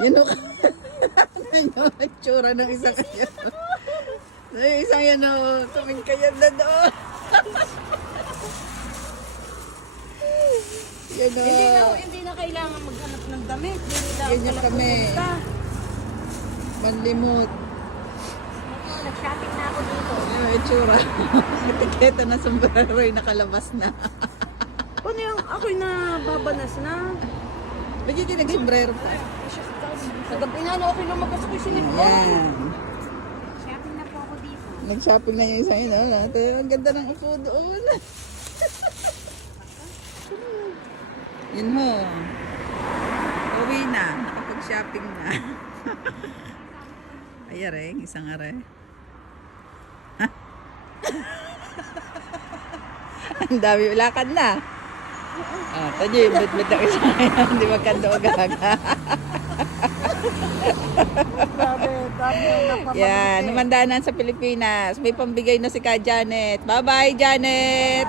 Yun o. Ano yung tsura ng isang kayo. Yung isang yan o. Tuming kayo na doon. Yan o. Hindi na kailangan maghanap ng damit. Hindi na Ganyan kami. Manlimot. Nag-shopping na ako dito. Ano yung tsura. Etiketa na sombrero yung nakalabas na. Paano yung ako'y nababanas na? Bagay din nag-sombrero pa. Kagabi na, ako'y lumabas ko'y sinip ko. Yan. Shopping na po ako dito. Nag-shopping na yung isang yun. Ang ganda ng upo doon. Yun ho. Uwi na. Nakapag-shopping na. Ay, are. Isang are. Ang dami lakad na. Ah, tanyo yung bit-bit ng isang yun. Hindi magkando gaga. Yan, namandanan sa Pilipinas. May pambigay na si Ka Janet. Bye-bye, Janet!